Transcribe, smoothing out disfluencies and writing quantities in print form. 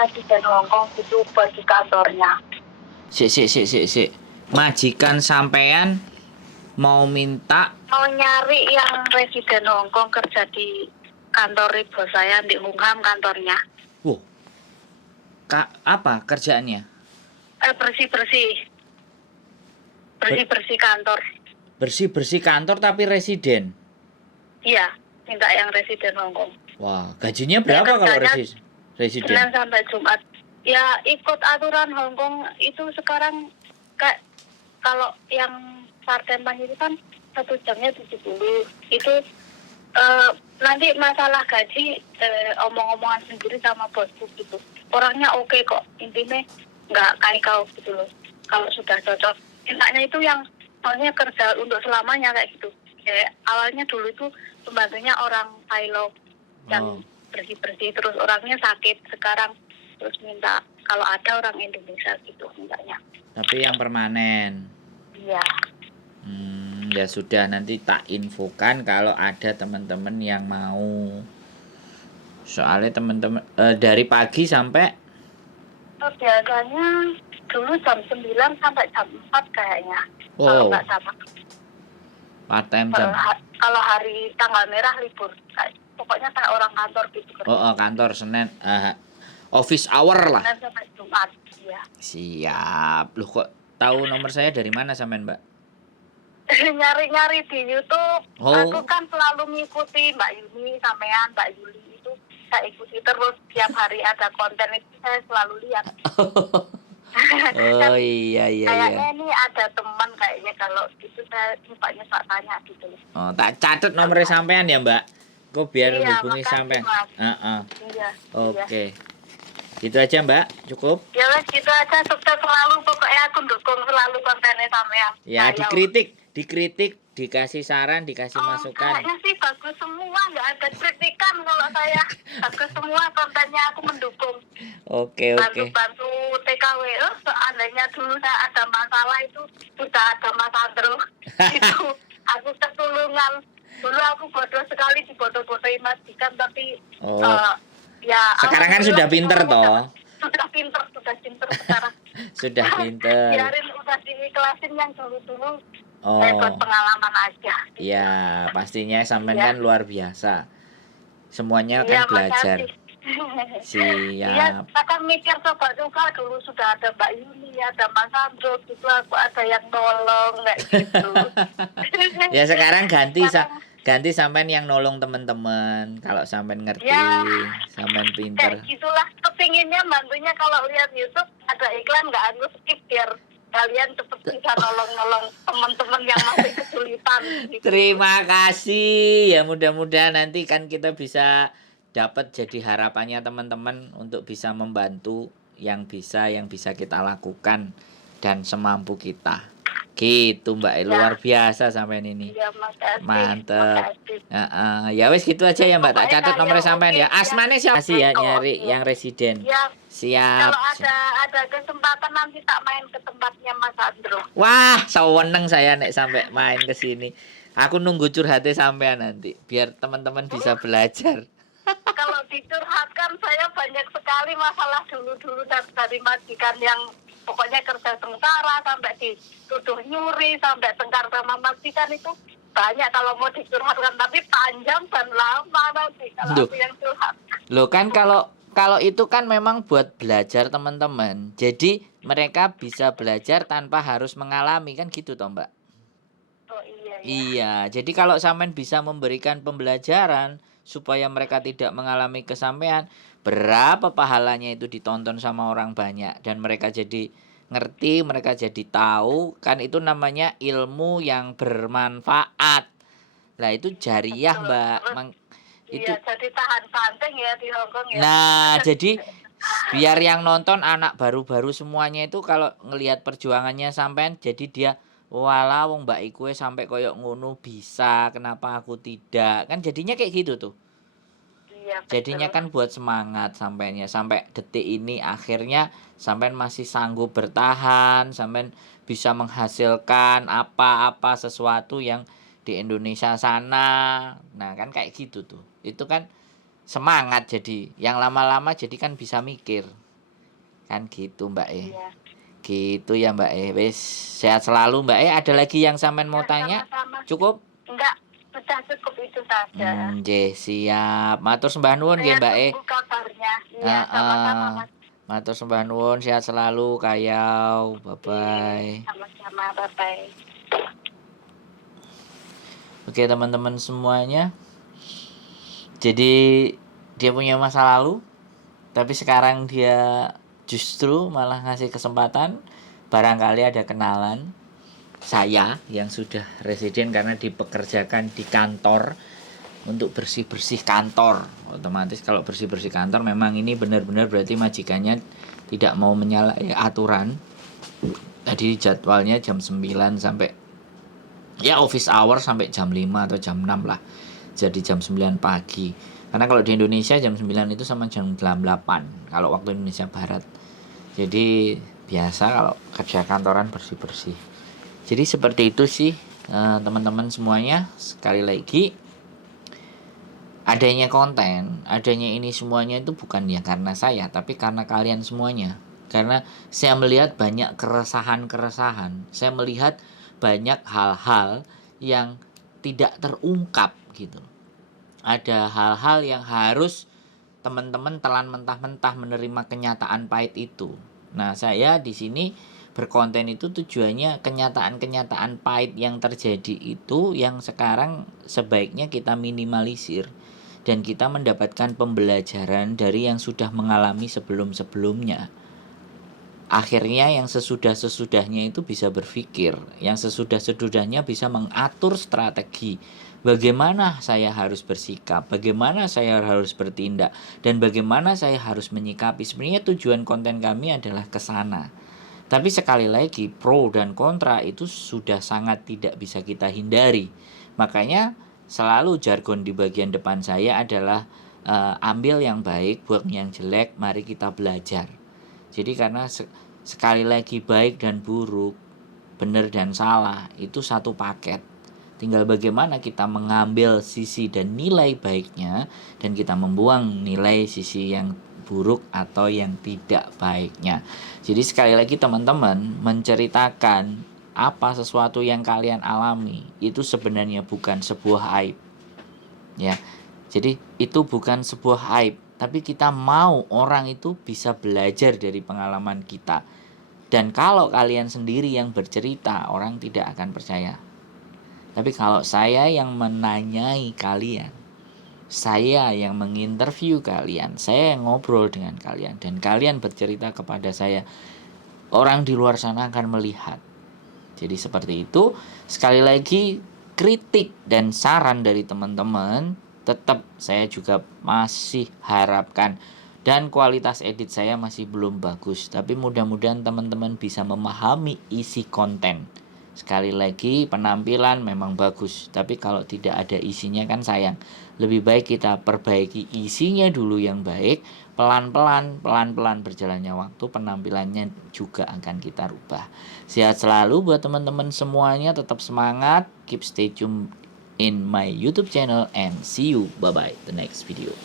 Presiden Hong Kong itu pergi kantornya. Sik. Majikan sampean mau minta Mau nyari yang Presiden Hong Kong kerja di kantor bos saya di Hungham kantornya. apa kerjaannya? Bersih kantor. Bersih kantor tapi residen. Iya, minta yang Presiden Hong Kong. Wah, gajinya berapa kalau residen? Senin sampai Jumat. Ya ikut aturan Hong Kong itu sekarang kayak kalau yang part-time itu kan 1 jamnya 70. Itu nanti masalah gaji omong-omongan sendiri sama bosku gitu. Orangnya oke kok, intinya nggak kau gitu loh. Kalau sudah cocok, enaknya itu yang maunya kerja untuk selamanya kayak gitu. Awalnya dulu itu pembantunya orang Thailand yang bersih terus orangnya sakit, sekarang terus minta kalau ada orang Indonesia gitu mintanya. Tapi yang permanen. Iya. Ya sudah, nanti tak infokan kalau ada teman-teman yang mau. Soalnya teman-teman dari pagi sampai biasanya dulu jam 9 sampai jam 4 kayaknya. Kalau nggak salah. Part-time jam. Kalau hari tanggal merah libur. Pokoknya kayak orang kantor gitu. Kantor Senin. Office hour lah. Senin sampai Jumat. Ya. Siap. Loh, kok tahu nomor saya dari mana sampean, Mbak? Nyari-nyari di YouTube. Aku kan selalu ngikuti Mbak Yuni sampean, Mbak Yuli itu saya ikuti terus, tiap hari ada konten itu saya selalu lihat. Iya. Kayaknya ini ada teman kayaknya kalau gitu saya lupa tanya gitu. Tak catat nomornya sampean ya, Mbak. Kok biar hubungi sampean. Iya. Oke. Gitu aja, Mbak. Cukup? Ya wes gitu aja, sukses selalu, pokoknya aku dukung selalu kontennya sampean. Ya, dikritik, dikasih saran, dikasih masukan. Kayaknya sih bagus semua, nggak ada kritikan kalau saya. Bagus semua kontennya, aku mendukung. Oke. Bantu TKW. Seandainya dulu saya ada masalah itu sudah ada Mas Andro. Itu aku ketulungan. Dulu aku bodoh sekali, dibodoh-bodohin majikan, tapi sekarang kan sudah pinter toh. Sudah pinter sekarang. Sudah pinter. Biarin udah diikhlasin yang dulu-dulu. Buat pengalaman aja. Iya, pastinya sampean kan luar biasa. Semuanya kan belajar. Siap. Iya, kita kan mikir coba juga dulu sudah ada Mbak Yuni, ada Mas Andro, gitu aku ada yang nolong kayak gitu. Ya sekarang ganti sampean yang nolong teman-teman. Kalau sampean ngerti, sampean pinter. Gitulah kepinginnya bantunya kalau lihat YouTube ada iklan nggak aku skip biar kalian cepet bisa nolong teman-teman yang masih kesulitan. Gitu. Terima kasih. Ya mudah-mudahan nanti kan kita bisa dapat jadi harapannya teman-teman untuk bisa membantu yang bisa kita lakukan dan semampu kita. Gitu Mbak, luar biasa sampean ini. Iya, makasih. Mantep. Ya wes gitu aja ya Mbak, tak catat nomornya sampean ya. Asmane siapa sih ya nyari yang residen? Ya. Siap. Kalau ada kesempatan nanti tak main ke tempatnya Mas Andro. Wah, seneng saya nek sampai main ke sini. Aku nunggu curhatnya sampean nanti biar teman-teman bisa belajar. Kalau dicurhatkan saya banyak sekali masalah dulu dari majikan yang pokoknya kerja sengsara sampai dituduh nyuri sampai tengkar sama majikan itu banyak kalau mau dicurhatkan, tapi panjang dan lama nanti kalau aku yang curhat. Loh kan kalau itu kan memang buat belajar teman-teman. Jadi mereka bisa belajar tanpa harus mengalami kan gitu toh Mbak. Oh iya. Iya, jadi kalau sampean bisa memberikan pembelajaran supaya mereka tidak mengalami kesampaian, berapa pahalanya itu ditonton sama orang banyak dan mereka jadi ngerti, mereka jadi tahu, kan itu namanya ilmu yang bermanfaat. Lah itu jariah, Mbak. Iya, jadi tahan banting ya di Hong Kong ya. Nah, jadi biar yang nonton anak baru-baru semuanya itu kalau ngelihat perjuangannya sampean, jadi dia walah wong Mbak Iku sampai koyok ngono bisa, kenapa aku tidak? Kan jadinya kayak gitu tuh. Iya, jadinya kan buat semangat sampainya sampai detik ini akhirnya sampean masih sanggup bertahan, sampean bisa menghasilkan apa-apa sesuatu yang di Indonesia sana. Nah, kan kayak gitu tuh. Itu kan semangat jadi. Yang lama-lama jadi kan bisa mikir. Kan gitu Mbak Iya. Gitu ya Mbak Wis sehat selalu Mbak ada lagi yang sampean mau Ya, tanya? sama-sama. Cukup? Enggak, sudah cukup itu saja. Nggih, siap. Matur sembah nuwun nggih Saya Mbak tunggu kabarnya. Iya, sama-sama Heeh. Mas. Matur sembah nuwun, sehat selalu Kayau. Bye bye. Sama-sama, bye-bye. Oke teman-teman semuanya. Jadi dia punya masa lalu, tapi sekarang dia justru malah ngasih kesempatan. Barangkali ada kenalan saya yang sudah residen karena dipekerjakan di kantor untuk bersih-bersih kantor. Otomatis kalau bersih-bersih kantor memang ini benar-benar berarti majikannya tidak mau menyalahi aturan. Tadi jadwalnya jam 9 sampai ya office hour sampai jam 5 atau jam 6 lah. Jadi jam 9 pagi. Karena kalau di Indonesia jam 9 itu sama jam 8 kalau waktu Indonesia Barat. Jadi biasa kalau kerja kantoran bersih-bersih. Jadi seperti itu sih teman-teman semuanya. Sekali lagi adanya konten, adanya ini semuanya itu bukan ya karena saya, tapi karena kalian semuanya. Karena saya melihat banyak keresahan-keresahan. Saya melihat banyak hal-hal yang tidak terungkap gitu. Ada hal-hal yang harus teman-teman telan mentah-mentah menerima kenyataan pahit itu. Nah, saya di sini berkonten itu tujuannya kenyataan-kenyataan pahit yang terjadi itu yang sekarang sebaiknya kita minimalisir dan kita mendapatkan pembelajaran dari yang sudah mengalami sebelum-sebelumnya. Akhirnya yang sesudah-sesudahnya itu bisa berpikir, yang sesudah-sesudahnya bisa mengatur strategi. Bagaimana saya harus bersikap, bagaimana saya harus bertindak, dan bagaimana saya harus menyikapi. Sebenarnya tujuan konten kami adalah ke sana. Tapi sekali lagi, pro dan kontra itu sudah sangat tidak bisa kita hindari. Makanya selalu jargon di bagian depan saya adalah ambil yang baik, buang yang jelek, mari kita belajar. Jadi karena sekali lagi baik dan buruk, benar dan salah itu satu paket. Tinggal bagaimana kita mengambil sisi dan nilai baiknya dan kita membuang nilai sisi yang buruk atau yang tidak baiknya. Jadi sekali lagi teman-teman menceritakan apa sesuatu yang kalian alami itu sebenarnya bukan sebuah aib. Ya. Jadi itu bukan sebuah aib, tapi kita mau orang itu bisa belajar dari pengalaman kita. Dan kalau kalian sendiri yang bercerita, orang tidak akan percaya. Tapi kalau saya yang menanyai kalian, saya yang menginterview kalian, saya yang ngobrol dengan kalian, dan kalian bercerita kepada saya, orang di luar sana akan melihat. Jadi seperti itu. Sekali lagi, kritik dan saran dari teman-teman tetap saya juga masih harapkan, dan kualitas edit saya masih belum bagus, tapi mudah-mudahan teman-teman bisa memahami isi konten. Sekali lagi, penampilan memang bagus, tapi kalau tidak ada isinya kan sayang. Lebih baik kita perbaiki isinya dulu yang baik, pelan-pelan berjalannya waktu penampilannya juga akan kita rubah. Sehat selalu buat teman-teman semuanya, tetap semangat, keep stay tune in my YouTube channel and see you bye bye the next video.